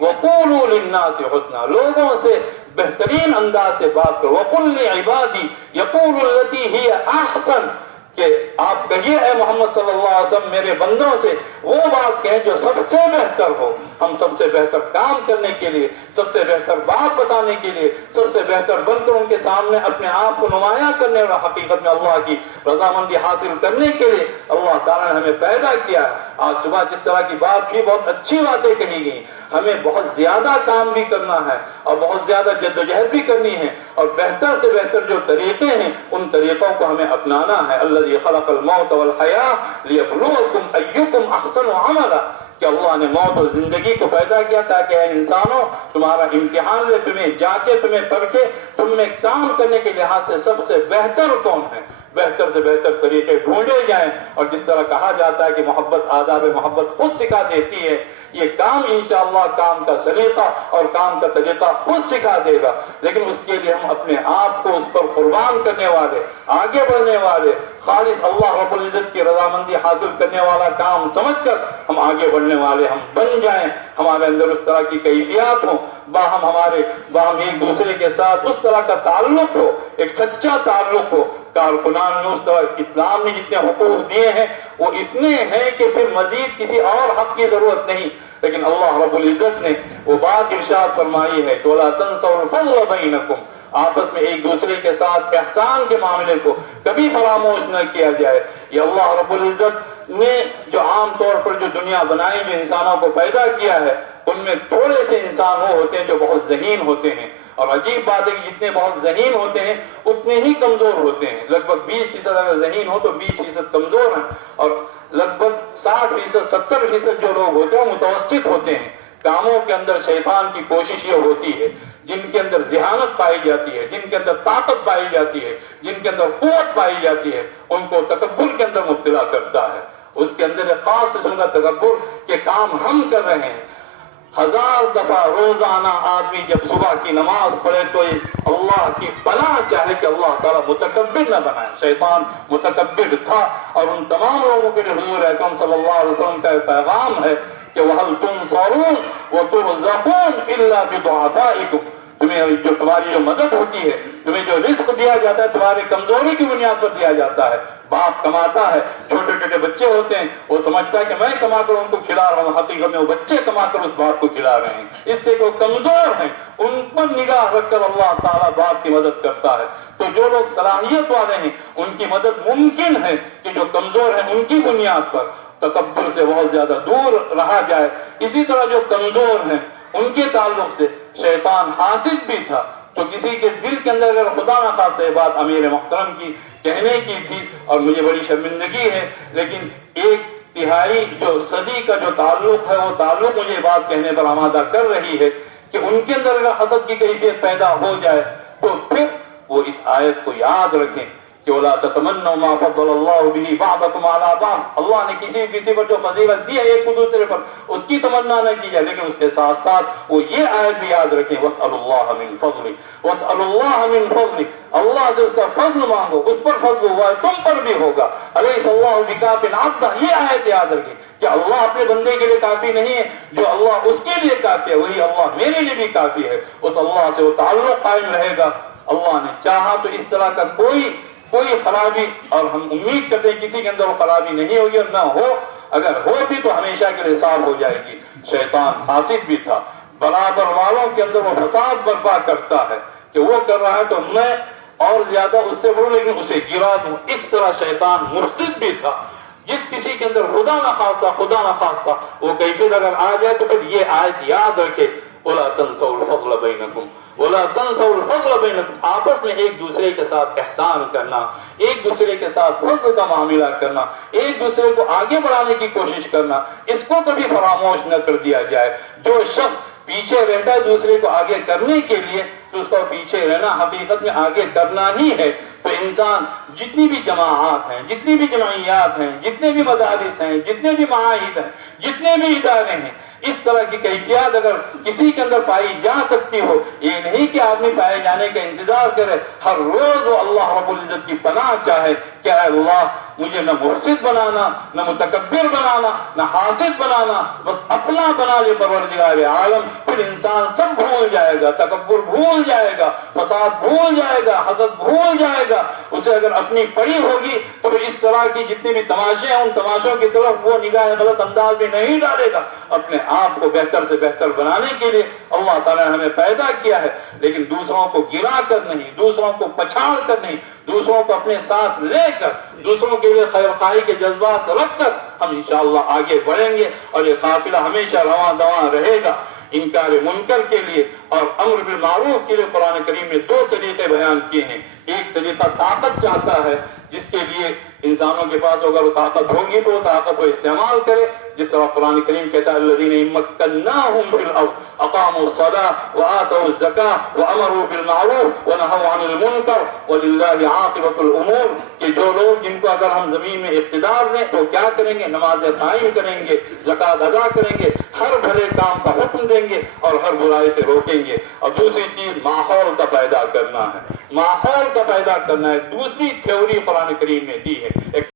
وَقُولُوا لِلنَّاسِ حُسْنًا، لوگوں سے بہترین انداز سے بات کرو. وَقُلْ لِعِبَادِي يَقُولُوا الَّتِي هِيَ أَحْسَنُ، کہ آپ کہیے اے محمد صلی اللہ علیہ وسلم میرے بندوں سے وہ بات کہیں جو سب سے بہتر ہو. ہم سب سے بہتر کام کرنے کے لیے، سب سے بہتر بات بتانے کے لیے، سب سے بہتر بن کر ان کے سامنے اپنے آپ کو نمایاں کرنے اور حقیقت میں اللہ کی رضامندی حاصل کرنے کے لیے اللہ تعالیٰ نے ہمیں پیدا کیا. آج صبح جس طرح کی بات کی، بہت اچھی باتیں کہی گئی. ہمیں بہت زیادہ کام بھی کرنا ہے اور بہت زیادہ جدوجہد بھی کرنی ہے، اور بہتر سے بہتر جو طریقے ہیں ان طریقوں کو ہمیں اپنانا ہے. الذی خلق الموت والحیاۃ لیبلوکم ایکم احسن عملا، کہ اللہ نے موت اور زندگی کو پیدا کیا تاکہ اے انسانوں تمہارا امتحان لے، تمہیں جانچے، تمہیں پرکھے، تم میں کام کرنے کے لحاظ سے سب سے بہتر کون ہے. بہتر سے بہتر طریقے ڈھونڈے جائیں، اور جس طرح کہا جاتا ہے کہ محبت آداب محبت خود سکھا دیتی ہے، یہ کام انشاءاللہ کام کا سلیقہ اور کام کا طریقہ خود سکھا دے گا. لیکن اس کے لیے ہم اپنے آپ کو اس پر قربان کرنے والے، آگے بڑھنے والے، خالص اللہ رب العزت کی رضامندی حاصل کرنے والا کام سمجھ کر ہم آگے بڑھنے والے ہم بن جائیں. ہمارے اندر اس طرح کی کیفیات ہوں، باہم ایک دوسرے کے ساتھ اس طرح کا تعلق ہو، ایک سچا تعلق ہو. کارکنان میں اس طرح اسلام نے جتنے حقوق دیے ہیں وہ اتنے ہیں کہ پھر مزید کسی اور حق کی ضرورت نہیں. لیکن اللہ رب العزت نے وہ بات ارشاد فرمائی ہے کہ وَلَا تَنْسَوْا الْفَضْلَ بَيْنَكُمْ، آپس میں ایک دوسرے کے ساتھ احسان کے معاملے کو کبھی فراموش نہ کیا جائے. یہ اللہ رب العزت نے جو عام طور پر جو دنیا بنائی، جو انسانوں کو پیدا کیا ہے، ان میں تھوڑے سے انسان وہ ہوتے ہیں جو بہت ذہین ہوتے ہیں. اور عجیب بات ہے کہ جتنے بہت ذہین ہوتے ہیں اتنے ہی کمزور ہوتے ہیں. لگ بھگ 20% اگر ذہین ہو تو 20% کمزور ہیں، اور لگ بھگ 60%، 70% جو لوگ ہوتے ہیں متوسط ہوتے ہیں. کاموں کے اندر شیطان کی کوشش یہ ہوتی ہے، جن کے اندر ذہانت پائی جاتی ہے، جن کے اندر طاقت پائی جاتی ہے، جن کے اندر قوت پائی جاتی ہے، ان کو تکبر کے اندر مبتلا کرتا ہے. اس کے اندر ایک خاص قسم کا تکبر کہ کام ہم کر رہے ہیں. 1000 دفعہ روزانہ آدمی جب صبح کی نماز پڑھے تو اللہ کی پناہ چاہے کہ اللہ تعالیٰ متکبر نہ بنائے. شیطان متکبر تھا، اور ان تمام لوگوں کے لیے حضور اکرم صلی اللہ علیہ وسلم کا پیغام ہے کہ وَهَلْ تُنْصَرُونَ وَتُرْزَقُونَ إِلَّا بِضُعَفَائِكُمْ، تمہاری جو مدد ہوتی ہے، تمہیں جو رزق دیا جاتا ہے تمہاری کمزوری کی بنیاد پر دیا جاتا ہے. باپ کماتا ہے، چھوٹے چھوٹے بچے ہوتے ہیں، وہ سمجھتا ہے کہ میں کما کر ان کو کھلا رہا ہوں، حقیقت میں وہ بچے کما کر اس باپ کو کھلا رہے ہیں. اس سے وہ کمزور ہیں، ان پر نگاہ رکھ کر اللہ تعالیٰ باپ کی مدد کرتا ہے. تو جو لوگ صلاحیت والے ہیں ان کی مدد ممکن ہے کہ جو کمزور ہیں ان کی بنیاد پر تکبر سے بہت زیادہ دور رہا جائے. اسی طرح جو کمزور ہیں ان کے تعلق سے شیطان حاسد بھی تھا، تو کسی کے دل کے اندر اگر خدا نہ خواستہ یہ بات امیر محترم کی کہنے کی تھی، اور مجھے بڑی شرمندگی ہے، لیکن 1/3 جو صدی کا جو تعلق ہے وہ تعلق مجھے بات کہنے پر آمادہ کر رہی ہے کہ ان کے اندر اگر حسد کی کیفیت پیدا ہو جائے تو پھر وہ اس آیت کو یاد رکھیں کہ وَلَا تَتَمَنَّوْا مَا فَضَّلَ اللَّهُ بِهِ بَعْضَكُمْ عَلَىٰ بَعْضٍ، اللہ نے کسی پر جو فضیلت دی ہے ایک دوسرے پر اس کی تمنا نہ کی جائے. لیکن اس کے ساتھ ساتھ وہ یہ آیت بھی یاد رکھیں وَاسْأَلُوا اللَّهَ مِن فَضْلِهِ وَاسْأَلُوا اللَّهَ مِن فَضْلِهِ، اللہ سے اس کا فضل مانگو، اس پر فضل ہوا ہے تم پر بھی ہوگا. أَلَيْسَ اللَّهُ بِكَافٍ عَبْدَهُ، یہ آیت یاد رکھیں کہ اللہ اپنے بندے کے لیے کافی نہیں ہے، جو اللہ اس کے لیے کافی ہے وہی اللہ میرے لیے بھی کافی ہے. اس اللہ سے وہ تعلق قائم رہے گا. اللہ نے چاہا تو اس طرح کا کوئی خرابی، اور ہم امید کرتے ہیں کسی کے اندر وہ خرابی نہیں ہوگی، اور نہ ہو، اگر ہو بھی تو ہمیشہ کے لیے صاف ہو جائے گی. شیطان حاسد بھی تھا، برابر والوں کے اندر وہ فساد برپا کرتا ہے کہ وہ کر رہا ہے تو میں اور زیادہ اس سے بڑھوں لیکن اسے گرا دوں. اس طرح شیطان مرصد بھی تھا. جس کسی کے اندر خدا نہ خواستہ وہ کیفیت اگر آ جائے تو پھر یہ آیت یاد رکھے وَلَا تَنْسَوْا الْفَضْلَ بَيْنَكُمْ وَلَا تَنْسَوْا الْفَضْلَ بَيْنَكُمْ، آپس میں ایک دوسرے کے ساتھ احسان کرنا، ایک دوسرے کے ساتھ فضل کا معاملہ کرنا، ایک دوسرے کو آگے بڑھانے کی کوشش کرنا، اس کو کبھی فراموش نہ کر دیا جائے. جو شخص پیچھے رہتا ہے دوسرے کو آگے کرنے کے لیے تو اس کو پیچھے رہنا حقیقت میں آگے کرنا ہی ہے. تو انسان جتنی بھی جماعات ہیں، جتنی بھی جمعیات ہیں، جتنے بھی مدارس ہیں، جتنے بھی معاہد ہیں، جتنے بھی ادارے ہیں، اس طرح کی کیفیات اگر کسی کے اندر پائی جا سکتی ہو، یہ نہیں کہ آدمی پائے جانے کا انتظار کرے، ہر روز وہ اللہ رب العزت کی پناہ چاہے کہ اے اللہ مجھے نہ محسن بنانا، نہ متکبر بنانا، نہ حاسد بنانا، بس اپنا بنا لے پروردگار عالم۔ پھر انسان سب بھول جائے گا، تکبر بھول جائے گا، فساد بھول جائے گا، حسد بھول جائے گا۔ اسے اگر اپنی پڑی ہوگی تو پھر اس طرح کی جتنے بھی تماشے ہیں ان تماشوں کی طرف وہ نگاہ غلط انداز میں نہیں ڈالے گا۔ اپنے آپ کو بہتر سے بہتر بنانے کے لیے اللہ تعالیٰ نے ہمیں پیدا کیا ہے، لیکن دوسروں کو گرا کر نہیں، دوسروں کو پچھاڑ کر نہیں، دوسروں کو اپنے ساتھ لے کر، دوسروں کے لیے خیر خواہی کے جذبات رکھ کر ہم انشاءاللہ آگے بڑھیں گے، اور یہ قافلہ ہمیشہ رواں دواں رہے گا۔ انکار منکر کے لیے اور امر بالمعروف کے لیے قرآن کریم نے دو طریقے بیان کیے ہیں۔ ایک طریقہ طاقت چاہتا ہے، جس کے لیے انسانوں کے پاس اگر وہ طاقت ہوگی تو وہ طاقت کو استعمال کرے، جس طرح قرآن کریم کہتا ہے الذین ان مکناہم فی الارض اقاموا الصلاۃ وآتوا الزکاۃ وامروا بالمعروف ونہوا عن المنکر وللہ عاقبۃ الامور، کہ جو لوگ جن کو اگر ہم زمین میں اقتدار دیں تو کیا کریں گے؟ نمازیں قائم کریں گے، زکوٰۃ ادا کریں گے، ہر بھلے کام کا حکم دیں گے اور ہر برائی سے روکیں گے۔ اور دوسری چیز ماحول کا پیدا کرنا ہے، ماحول کا پیدا کرنا ہے۔ دوسری تھیوری قرآن کریم نے دی ہے۔